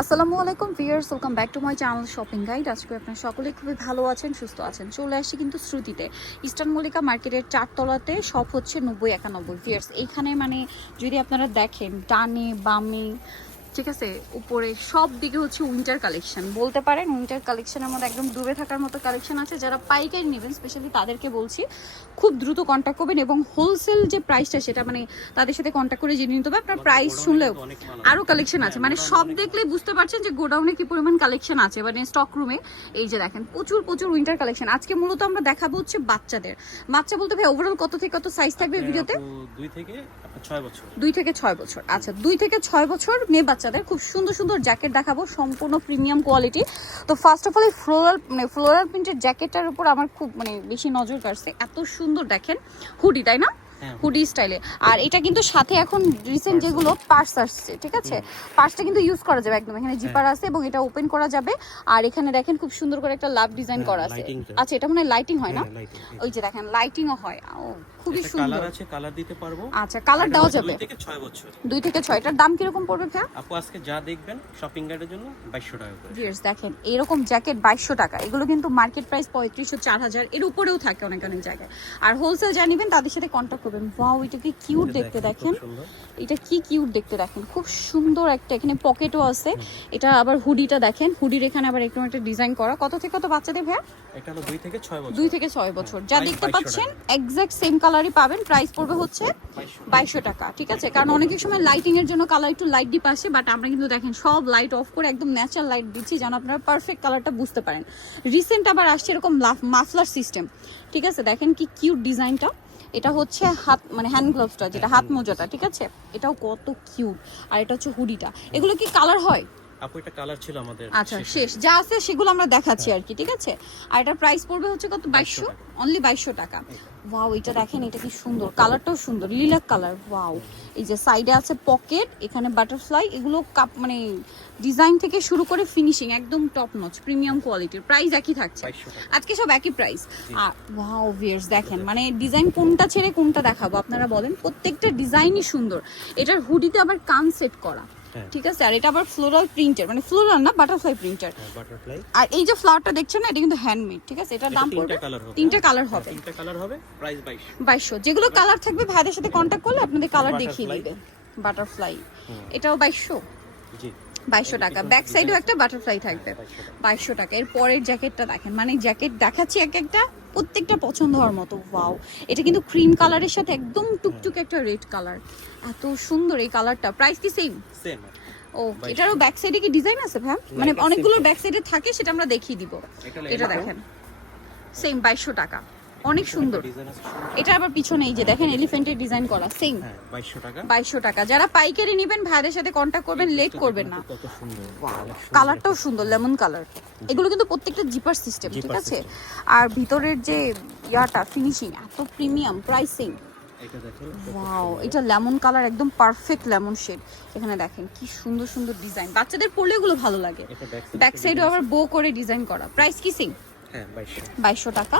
আসসালামু আলাইকুম viewers welcome back to my channel shopping guide. আজকে আপনারা সকলে খুবই ভালো আছেন, সুস্থ আছেন। চলে আসি কিন্তু শ্রুতিতে। ইস্টার্ন মল্লিকা মার্কেটের চারতলাতে সব হচ্ছে নব্বই একানব্বই। ভিয়ার্স এইখানে মানে যদি আপনারা দেখেন টানে বামে ঠিক আছে উপরে সব দিকে হচ্ছে উইন্টার কালেকশন বলতে পারেন উইন্টার কালেকশনের মধ্যে একদম ডুবে থাকার মতো কালেকশন আছে যারা পাইকারি নেবেন স্পেশালি তাদেরকে বলছি খুব দ্রুত কন্ট্যাক্ট করবেন এবং হোলসেল যে প্রাইসটা সেটা মানে তাদের সাথে কন্ট্যাক্ট করে জেনে নিতে হবে। আপনার প্রাইস শুনলেও আরও কালেকশন আছে। মানে সব দেখলে বুঝতে পারছেন যে গোডাউনে কি পরিমাণ কালেকশন আছে মানে স্টক রুমে এই যে দেখেন প্রচুর প্রচুর উইন্টার কালেকশন আজকে মূলত আমরা দেখাবো হচ্ছে বাচ্চাদের। বাচ্চা বলতে ভাই ওভারঅল কত থেকে কত সাইজ থাকবে ভিডিওতে দুই থেকে ছয় বছর। দুই থেকে ছয় বছর। আচ্ছা দুই থেকে ছয় বছর মেয়ে বাচ্চাদের খুব সুন্দর সুন্দর জ্যাকেট দেখাবো, সম্পূর্ণ প্রিমিয়াম কোয়ালিটি তো ফার্স্ট অফ অল এই ফ্লোরাল মানে ফ্লোরাল প্রিন্টের জ্যাকেটটার উপর আমার খুব মানে বেশি নজর কাটছে এত সুন্দর দেখেন হুডি তাই না। হুডি স্টাইলে আর এটা কিন্তু সাথে এখন রিসেন্ট যেগুলো পার্স আসছে ঠিক আছে? পার্সটা কিন্তু ইউজ করা যাবে একদম। এখানে জিপার হ্যাঁ। আছে এবং এটা ওপেন করা যাবে। আর এখানে দেখেন খুব সুন্দর করে একটা লাভ ডিজাইন হ্যাঁ, করা আছে। আচ্ছা এটা মনে হয় লাইটিং হয় না? হ্যাঁ, হ্যাঁ। ওই যে দেখেন লাইটিংও হয়। ও খুবই সুন্দর। কালার আছে কালার দিতে পারব। আচ্ছা কালার দেওয়া যাবে? দুই থেকে ছয় বছর। দুই থেকে ছয়টার দাম কীরকম পড়বে ভাইয়া? আপু আজকে যা দেখবেন শপিং গাইডের জন্য বাইশশো টাকা করে। ভিউয়ার্স দেখেন এরকম জ্যাকেট বাইশশো টাকা। এগুলো কিন্তু মার্কেট প্রাইস পঁয়ত্রিশশো চার হাজার। এর উপরেও থাকে অনেক অনেক জায়গায়। আর হোলসেল যা নেবেন তাদের সাথে কন্ট্যাক্ট করবেন। ওয়াও এটা কি কিউট দেখতে দেখেন। এটা কি কিউট দেখতে দেখেন। খুব সুন্দর একটা এখানে পকেটও আছে। এটা আবার হুডিটা দেখেন। হুডির এখানে আবার একটু একটা ডিজাইন করা। কত থেকে কত বাচ্চাদের ভাইয়া? এটা হলো থেকে ছয় বছর। দুই থেকে ছয় বছর। যা দেখতে পাচ্ছেন এক্সাক্ট সেম কালারই পাবেন। প্রাইস পড়বে হচ্ছে বাইশশো বাইশশো টাকা। ঠিক আছে? কারণ অনেক সময় লাইটিং এর জন্য কালার একটু লাইট ডিপ আসে বাট আমরা কিন্তু দেখেন সব লাইট অফ করে একদম ন্যাচারাল লাইট দিচ্ছি যেন আপনারা পারফেক্ট কালারটা বুঝতে পারেন। রিসেন্ট আবার আসছে এরকম মাফলার সিস্টেম ঠিক আছে? দেখেন কি কিউট ডিজাইনটা এটা হচ্ছে হাত মানে হ্যান্ড গ্লোভসটা যেটা হাত মোজাটা ঠিক আছে? এটাও কত কিউট আর এটা হচ্ছে হুডিটা। এগুলো কি কালার হয়? আপু এটা কালার ছিল আমাদের আচ্ছা শেষ। যা আছে সেগুলো আমরা দেখাচ্ছি আর কি ঠিক আছে? আর এটার প্রাইস পড়বে হচ্ছে কত? বাইশশো? টাকা। অনলি বাইশশো টাকা। ওয়াও এটা দেখেন এটা কি সুন্দর। কালারটাও সুন্দর লিলাক কালার ওয়াও এই যে সাইডে আছে পকেট এখানে বাটারফ্লাই এগুলো কাপ মানে ডিজাইন থেকে শুরু করে ফিনিশিং একদম টপ নচ প্রিমিয়াম কোয়ালিটির প্রাইস একই থাকছে। আজকে সব একই প্রাইস আর ওয়াও ভিয়ার্স দেখেন মানে ডিজাইন কোনটা ছেড়ে কোনটা দেখাবো আপনারা বলেন। প্রত্যেকটা ডিজাইনই সুন্দর। এটার হুডিতে আবার কান সেট করা। ঠিক আছে? আর এটা আবার ফ্লোরাল প্রিন্টার মানে ফ্লোরাল না বাটারফ্লাই প্রিন্টার আর এই যে ফ্লাওয়ারটা দেখছেন না এটা কিন্তু হ্যান্ডমেড ঠিক আছে? এটার দাম পড়বে তিনটা কালার হবে। তিনটে কালার হবে প্রাইস বাইশশো বাইশশো যেগুলো কালার থাকবে ভাইদের সাথে কন্ট্যাক্ট করলে আপনাদের কালার দেখিয়ে দিবে। বাটারফ্লাই এটাও বাইশশো। জি। বাইশশো টাকা। ব্যাক সাইডেও একটা বাটারফ্লাই থাকবে। হ্যাঁ, 2200 বাইশশো টাকা। এর পরের জ্যাকেটটা দেখেন। মানে জ্যাকেট দেখাচ্ছি এক একটা। প্রত্যেকটা পছন্দ হওয়ার মতো ওয়াও। এটা কিন্তু ক্রিম কালারের সাথে একদম টুকটুক একটা রেড কালার এত সুন্দর এই কালারটা প্রাইস কি সেম সেম ও এটারও ব্যাক সাইডে কি ডিজাইন আছে ভ্যাম মানে অনেকগুলো ব্যাক সাইডে থাকে সেটা আমরা দেখিয়ে দিব। এটা। দেখেন। সেম বাইশশো টাকা। অনেক সুন্দর। এটা আবার পিছনে এই যে দেখেন এলিফ্যান্টের ডিজাইন করা সেম হ্যাঁ বাইশশো টাকা। যারা পাইকারি নেবেন ভাইদের সাথে কন্ট্যাক্ট করবেন লেট করবেন না। কালারটাও সুন্দর। লেমন কালার এগুলো কিন্তু প্রত্যেকটা জিপার সিস্টেম ঠিক আছে? আর ভিতরের যে ইয়াটা ফিনিশিং এত প্রিমিয়াম প্রাইসিং এটা দেখেন ওয়াও এটা লেমন কালার একদম পারফেক্ট লেমন শেড এখানে দেখেন কি সুন্দর সুন্দর ডিজাইন বাচ্চাদের পরলে এগুলো ভালো লাগে। ব্যাক ব্যাক সাইডে আবার বো করে ডিজাইন করা। প্রাইস কি হ্যাঁ বাইশশো। বাইশশো টাকা।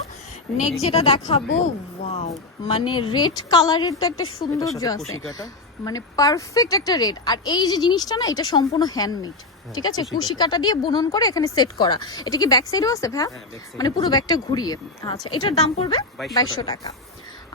নেক্সট যেটা দেখাবো ওয়াও মানে রেড কালারের তো একটা সৌন্দর্য আছে। মানে পারফেক্ট একটা রেড আর এই যে জিনিসটা না এটা সম্পূর্ণ হ্যান্ডমেড ঠিক আছে? কুশি কাটা দিয়ে বুনন করে এখানে সেট করা। এটা কি ব্যাক সাইডও আছে ভাই হ্যাঁ, side মানে পুরো ব্যাগটা ঘুরিয়ে। আচ্ছা এটার দাম পড়বে 2200 বাইশশো টাকা।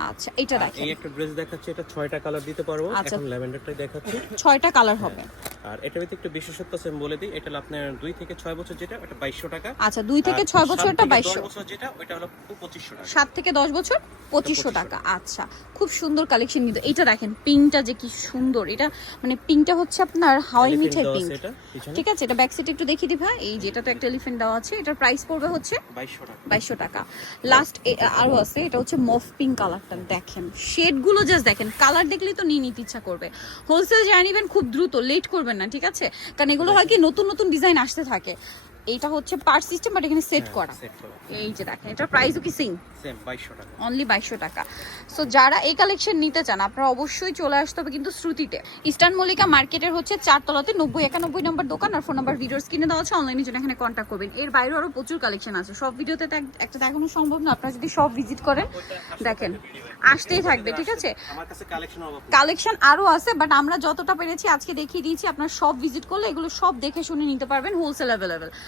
আচ্ছা এটা দেখেন। এই একটা ড্রেস দেখাচ্ছি এটা ছয়টা কালার দিতে পারব। আচ্ছা। এখন ল্যাভেন্ডারটাই দেখাচ্ছি। ছয়টা কালার হবে। আর এটার ভিতরে একটু বিশেষত্ব আছে বলে দিই। এটা আপনার দুই থেকে ছয় বছর যেটা ওটা বাইশশো টাকা। আচ্ছা দুই থেকে আর ছয় সাত বছরটা থেকে দশ বাইশশো। বছর যেটা ওটা হলো পঁচিশশো টাকা। সাত থেকে দশ বছর পঁচিশশো 2500 টাকা। আচ্ছা খুব সুন্দর কালেকশন কিন্তু। এটা দেখেন পিঙ্কটা যে কি সুন্দর। এটা মানে পিঙ্কটা হচ্ছে আপনার হাওয়াই মিঠাই পিঙ্ক এটা ঠিক আছে এটা ব্যাক সাইড একটু দেখিয়ে দিবা এই যেটা তো একটা এলিফেন্ট দেওয়া আছে এটার প্রাইস পড়বে হচ্ছে বাইশশো টাকা। বাইশশো টাকা। লাস্ট আরও আছে এটা হচ্ছে মফ পিঙ্ক কালারটা দেখেন। শেডগুলো জাস্ট দেখেন, কালার দেখলে তো নিয়ে নিতে ইচ্ছা করবে। হোলসেল জানিবেন খুব দ্রুত লেট করবেন না, ঠিক আছে? কারণ এগুলো হয় কি, নতুন নতুন ডিজাইন আসতে থাকে। এইটা হচ্ছে পার সিস্টেম বাট এখানে সেট করা। এই যে দেখেন এটার প্রাইসও কি সিং সেম বাইশশো টাকা। অনলি বাইশশো টাকা। সো যারা এই কালেকশন নিতে চান আপনারা অবশ্যই চলে আসতে হবে কিন্তু শ্রুতিতে। ইস্টার্ন মল্লিকা মার্কেটের হচ্ছে চারতলাতে নব্বই একানব্বই নম্বর দোকান আর ফোন নাম্বার ভিডিওর কিনে দেওয়া আছে। অনলাইনে জন্য এখানে কন্ট্যাক্ট করবেন। এর বাইরেও আরও প্রচুর কালেকশন আছে। সব ভিডিওতে একটা দেখানো সম্ভব না। আপনারা যদি সব ভিজিট করেন দেখেন আসতেই থাকবে ঠিক আছে? আমার কাছে কালেকশন অভাব কালেকশন আরও আছে বাট আমরা যতটা পেরেছি আজকে দেখিয়ে দিয়েছি। আপনারা সব ভিজিট করলে এগুলো সব দেখে শুনে নিতে পারবেন হোলসেল অ্যাভেলেবেল